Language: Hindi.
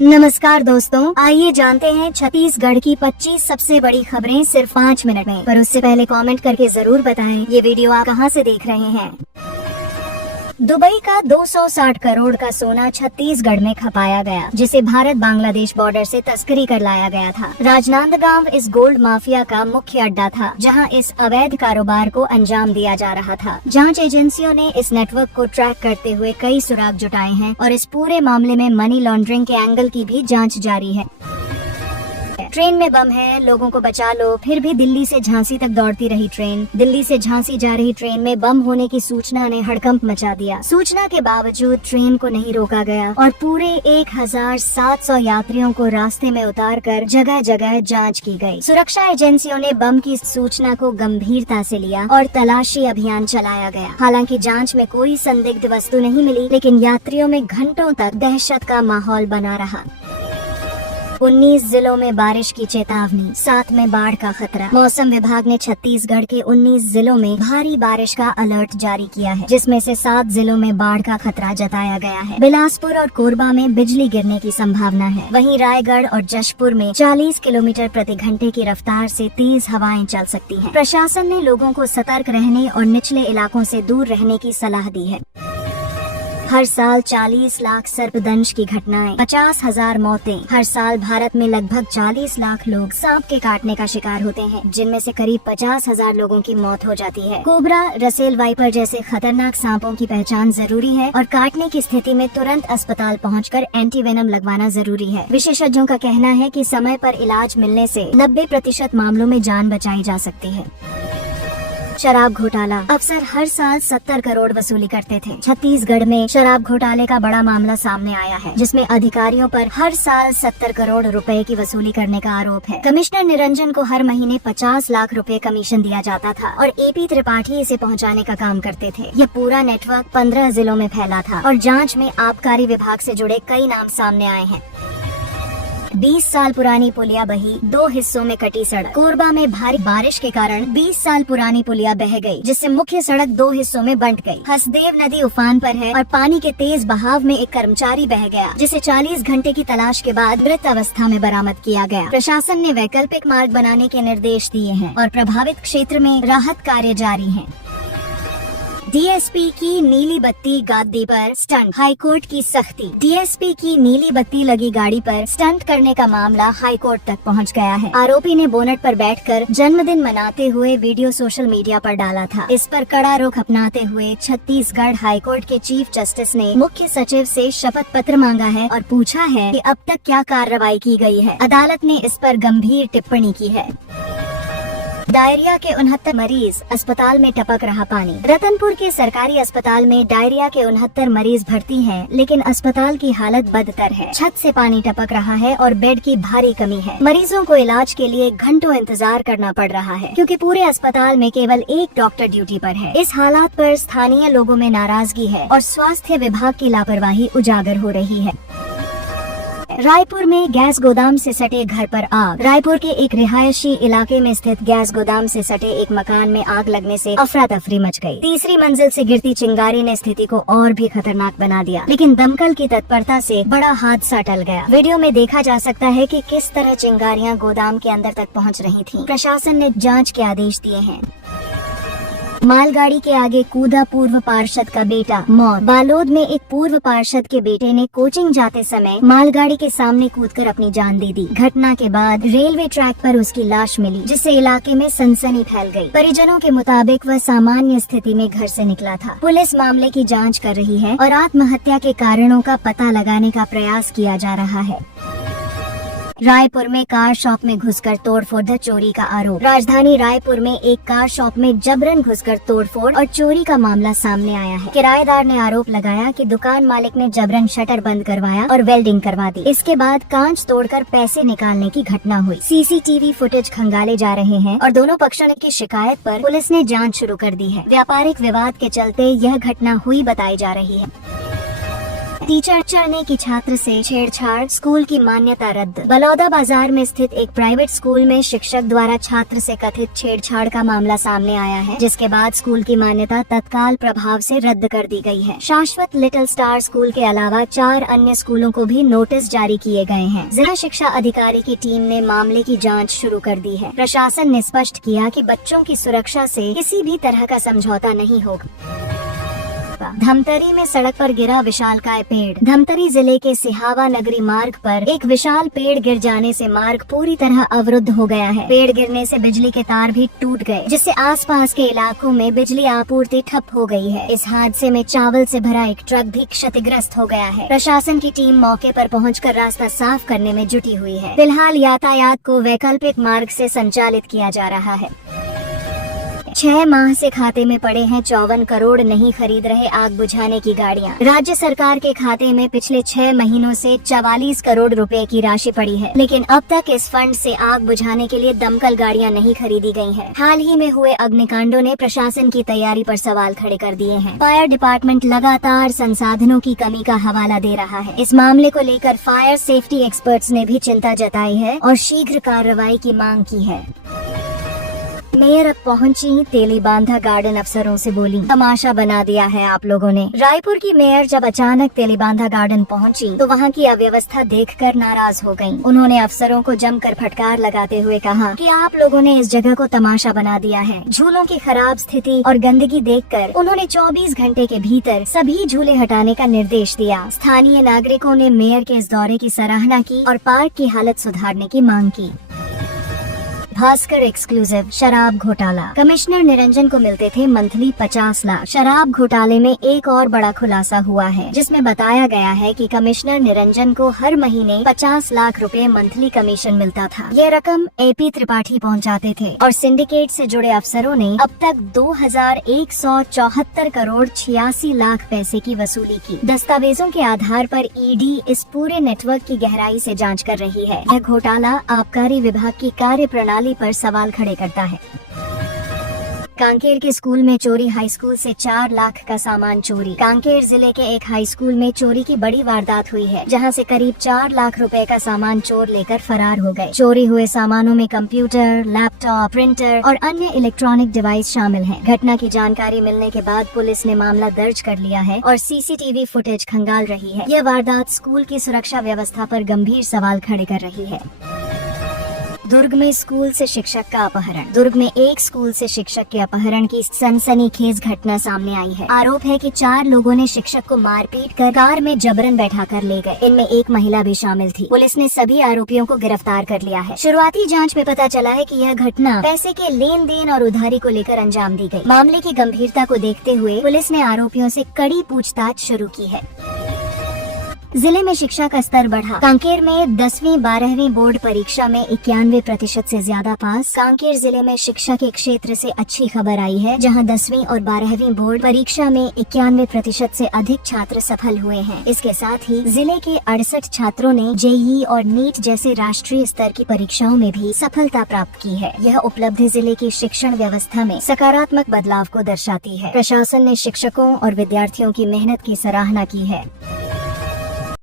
नमस्कार दोस्तों, आइए जानते हैं छत्तीसगढ़ की 25 सबसे बड़ी खबरें सिर्फ 5 मिनट में। पर उससे पहले कमेंट करके जरूर बताएं ये वीडियो आप कहां से देख रहे हैं। दुबई का 260 करोड़ का सोना छत्तीसगढ़ में खपाया गया, जिसे भारत बांग्लादेश बॉर्डर से तस्करी कर लाया गया था। राजनांदगांव इस गोल्ड माफिया का मुख्य अड्डा था, जहां इस अवैध कारोबार को अंजाम दिया जा रहा था। जांच एजेंसियों ने इस नेटवर्क को ट्रैक करते हुए कई सुराग जुटाए हैं और इस पूरे मामले में मनी लॉन्ड्रिंग के एंगल की भी जाँच जारी है। ट्रेन में बम है, लोगों को बचा लो। फिर भी दिल्ली से झांसी तक दौड़ती रही ट्रेन। दिल्ली से झांसी जा रही ट्रेन में बम होने की सूचना ने हड़कंप मचा दिया। सूचना के बावजूद ट्रेन को नहीं रोका गया और पूरे 1700 यात्रियों को रास्ते में उतारकर जगह जगह जांच की गई। सुरक्षा एजेंसियों ने बम की सूचना को गंभीरता से लिया और तलाशी अभियान चलाया गया। हालांकि जाँच में कोई संदिग्ध वस्तु नहीं मिली, लेकिन यात्रियों में घंटों तक दहशत का माहौल बना रहा। 19 जिलों में बारिश की चेतावनी, साथ में बाढ़ का खतरा। मौसम विभाग ने छत्तीसगढ़ के 19 जिलों में भारी बारिश का अलर्ट जारी किया है, जिसमें से 7 जिलों में बाढ़ का खतरा जताया गया है। बिलासपुर और कोरबा में बिजली गिरने की संभावना है। वहीं रायगढ़ और जशपुर में 40 किलोमीटर प्रति घंटे की रफ्तार से तेज हवाएं चल सकती हैं। प्रशासन ने लोगों को सतर्क रहने और निचले इलाकों से दूर रहने की सलाह दी है। हर साल 40 लाख सर्पदंश की घटनाएं, 50,000 मौतें। हर साल भारत में लगभग 40 लाख लोग सांप के काटने का शिकार होते हैं, जिनमें से करीब 50,000 लोगों की मौत हो जाती है। कोबरा, रसेल वाइपर जैसे खतरनाक सांपों की पहचान जरूरी है और काटने की स्थिति में तुरंत अस्पताल पहुंचकर एंटीवेनम लगवाना जरूरी है। विशेषज्ञों का कहना है कि समय पर इलाज मिलने से 90% मामलों में जान बचाई जा सकती है। शराब घोटाला। अफसर हर साल 70 करोड़ वसूली करते थे। छत्तीसगढ़ में शराब घोटाले का बड़ा मामला सामने आया है, जिसमें अधिकारियों पर हर साल 70 करोड़ रुपए की वसूली करने का आरोप है। कमिश्नर निरंजन को हर महीने 50 लाख रुपए कमीशन दिया जाता था और एपी त्रिपाठी इसे पहुंचाने का काम करते थे। यह पूरा नेटवर्क 15 जिलों में फैला था और जाँच में आबकारी विभाग से जुड़े कई नाम सामने आए हैं। 20 साल पुरानी पुलिया बही, 2 हिस्सों में कटी सड़क। कोरबा में भारी बारिश के कारण 20 साल पुरानी पुलिया बह गई, जिससे मुख्य सड़क 2 हिस्सों में बंट गई। हसदेव नदी उफान पर है और पानी के तेज बहाव में एक कर्मचारी बह गया, जिसे 40 घंटे की तलाश के बाद मृत अवस्था में बरामद किया गया। प्रशासन ने वैकल्पिक मार्ग बनाने के निर्देश दिए हैं और प्रभावित क्षेत्र में राहत कार्य जारी है। डीएसपी की नीली बत्ती गाड़ी पर स्टंट, हाईकोर्ट की सख्ती। डीएसपी की नीली बत्ती लगी गाड़ी पर स्टंट करने का मामला हाईकोर्ट तक पहुंच गया है। आरोपी ने बोनट पर बैठकर जन्मदिन मनाते हुए वीडियो सोशल मीडिया पर डाला था। इस पर कड़ा रुख अपनाते हुए छत्तीसगढ़ हाईकोर्ट के चीफ जस्टिस ने मुख्य सचिव से शपथ पत्र मांगा है और पूछा है कि अब तक क्या कार्रवाई की गई है। अदालत ने इस पर गंभीर टिप्पणी की है। डायरिया के 69 मरीज, अस्पताल में टपक रहा पानी। रतनपुर के सरकारी अस्पताल में डायरिया के 69 मरीज भर्ती हैं, लेकिन अस्पताल की हालत बदतर है। छत से पानी टपक रहा है और बेड की भारी कमी है। मरीजों को इलाज के लिए घंटों इंतजार करना पड़ रहा है, क्योंकि पूरे अस्पताल में केवल एक डॉक्टर ड्यूटी पर है। इस हालात पर स्थानीय लोगों में नाराजगी है और स्वास्थ्य विभाग की लापरवाही उजागर हो रही है। रायपुर में गैस गोदाम से सटे घर पर आग। रायपुर के एक रिहायशी इलाके में स्थित गैस गोदाम से सटे एक मकान में आग लगने से अफरा तफरी मच गई। तीसरी मंजिल से गिरती चिंगारी ने स्थिति को और भी खतरनाक बना दिया, लेकिन दमकल की तत्परता से बड़ा हादसा टल गया। वीडियो में देखा जा सकता है कि किस तरह चिंगारियां गोदाम के अंदर तक पहुंच रही थीं। प्रशासन ने जांच के आदेश दिए हैं। मालगाड़ी के आगे कूदा पूर्व पार्षद का बेटा, मौत। बालोद में एक पूर्व पार्षद के बेटे ने कोचिंग जाते समय मालगाड़ी के सामने कूदकर अपनी जान दे दी। घटना के बाद रेलवे ट्रैक पर उसकी लाश मिली, जिससे इलाके में सनसनी फैल गई। परिजनों के मुताबिक वह सामान्य स्थिति में घर से निकला था। पुलिस मामले की जांच कर रही है और आत्महत्या के कारणों का पता लगाने का प्रयास किया जा रहा है। रायपुर में कार शॉप में घुसकर तोड़फोड़ व चोरी का आरोप। राजधानी रायपुर में एक कार शॉप में जबरन घुसकर तोड़फोड़ और चोरी का मामला सामने आया है। किराएदार ने आरोप लगाया कि दुकान मालिक ने जबरन शटर बंद करवाया और वेल्डिंग करवा दी। इसके बाद कांच तोड़कर पैसे निकालने की घटना हुई। सीसीटीवी फुटेज खंगाले जा रहे हैं और दोनों पक्षों की शिकायत पर पुलिस ने जाँच शुरू कर दी है। व्यापारिक विवाद के चलते यह घटना हुई बताई जा रही है। टीचर ने की छात्र से छेड़छाड़, स्कूल की मान्यता रद्द। बलौदा बाजार में स्थित एक प्राइवेट स्कूल में शिक्षक द्वारा छात्र से कथित छेड़छाड़ का मामला सामने आया है, जिसके बाद स्कूल की मान्यता तत्काल प्रभाव से रद्द कर दी गई है। शाश्वत लिटिल स्टार स्कूल के अलावा 4 अन्य स्कूलों को भी नोटिस जारी किए गए हैं। जिला शिक्षा अधिकारी की टीम ने मामले की जाँच शुरू कर दी है। प्रशासन ने स्पष्ट किया कि बच्चों की सुरक्षा से किसी भी तरह का समझौता नहीं होगा। धमतरी में सड़क पर गिरा विशालकाय पेड़। धमतरी जिले के सिहावा नगरी मार्ग पर एक विशाल पेड़ गिर जाने से मार्ग पूरी तरह अवरुद्ध हो गया है। पेड़ गिरने से बिजली के तार भी टूट गए, जिससे आसपास के इलाकों में बिजली आपूर्ति ठप हो गई है। इस हादसे में चावल से भरा एक ट्रक भी क्षतिग्रस्त हो गया है। प्रशासन की टीम मौके पर पहुंचकर रास्ता साफ करने में जुटी हुई है। फिलहाल यातायात को वैकल्पिक मार्ग से संचालित किया जा रहा है। 6 माह से खाते में पड़े हैं 54 करोड़, नहीं खरीद रहे आग बुझाने की गाड़ियां। राज्य सरकार के खाते में पिछले 6 महीनों से 44 करोड़ रुपए की राशि पड़ी है, लेकिन अब तक इस फंड से आग बुझाने के लिए दमकल गाड़ियां नहीं खरीदी गई हैं। हाल ही में हुए अग्निकांडों ने प्रशासन की तैयारी पर सवाल खड़े कर दिए हैं। फायर डिपार्टमेंट लगातार संसाधनों की कमी का हवाला दे रहा है। इस मामले को लेकर फायर सेफ्टी एक्सपर्ट्स ने भी चिंता जताई है और शीघ्र कार्रवाई की मांग की है। मेयर अब पहुंची, तेलीबांधा गार्डन अफसरों से बोली, तमाशा बना दिया है आप लोगों ने। रायपुर की मेयर जब अचानक तेलीबांधा गार्डन पहुंची तो वहां की अव्यवस्था देखकर नाराज हो गयीं। उन्होंने अफसरों को जमकर फटकार लगाते हुए कहा कि आप लोगों ने इस जगह को तमाशा बना दिया है। झूलों की खराब स्थिति और गंदगी देखकर उन्होंने 24 घंटे के भीतर सभी झूले हटाने का निर्देश दिया। स्थानीय नागरिकों ने मेयर के इस दौरे की सराहना की और पार्क की हालत सुधारने की मांग की। भास्कर एक्सक्लूसिव, शराब घोटाला। कमिश्नर निरंजन को मिलते थे मंथली 50 लाख। शराब घोटाले में एक और बड़ा खुलासा हुआ है, जिसमें बताया गया है कि कमिश्नर निरंजन को हर महीने 50 लाख रुपए मंथली कमीशन मिलता था। ये रकम AP त्रिपाठी पहुंचाते थे और सिंडिकेट से जुड़े अफसरों ने अब तक 2174 करोड़ 86 लाख पैसे की वसूली की। दस्तावेजों के आधार पर ED इस पूरे नेटवर्क की गहराई से जाँच कर रही है। यह घोटाला आबकारी विभाग की कार्य प्रणाली पर सवाल खड़े करता है। कांकेर के स्कूल में चोरी, हाई स्कूल से 4 लाख का सामान चोरी। कांकेर जिले के एक हाई स्कूल में चोरी की बड़ी वारदात हुई है, जहां से करीब 4 लाख रुपए का सामान चोर लेकर फरार हो गए। चोरी हुए सामानों में कंप्यूटर, लैपटॉप, प्रिंटर और अन्य इलेक्ट्रॉनिक डिवाइस शामिल हैं। घटना की जानकारी मिलने के बाद पुलिस ने मामला दर्ज कर लिया है और CCTV फुटेज खंगाल रही है। यह वारदात स्कूल की सुरक्षा व्यवस्था पर गंभीर सवाल खड़े कर रही है। दुर्ग में स्कूल से शिक्षक का अपहरण। दुर्ग में एक स्कूल से शिक्षक के अपहरण की सनसनीखेज घटना सामने आई है। आरोप है कि 4 लोगों ने शिक्षक को मारपीट कर कार में जबरन बैठाकर ले गए। इनमें एक महिला भी शामिल थी। पुलिस ने सभी आरोपियों को गिरफ्तार कर लिया है। शुरुआती जांच में पता चला है कि यह घटना पैसे के लेन देन और उधारी को लेकर अंजाम दी गई। मामले की गंभीरता को देखते हुए पुलिस ने आरोपियों से कड़ी पूछताछ शुरू की है। जिले में शिक्षा का स्तर बढ़ा। कांकेर में 10वीं 12वीं बोर्ड परीक्षा में 91% से ज्यादा पास। कांकेर जिले में शिक्षा के क्षेत्र से अच्छी खबर आई है, जहां 10वीं और 12वीं बोर्ड परीक्षा में 91% से अधिक छात्र सफल हुए हैं। इसके साथ ही जिले के 68 छात्रों ने JEE और NEET जैसे राष्ट्रीय स्तर की परीक्षाओं में भी सफलता प्राप्त की है। यह उपलब्धि जिले की शिक्षण व्यवस्था में सकारात्मक बदलाव को दर्शाती है। प्रशासन ने शिक्षकों और विद्यार्थियों की मेहनत की सराहना की है।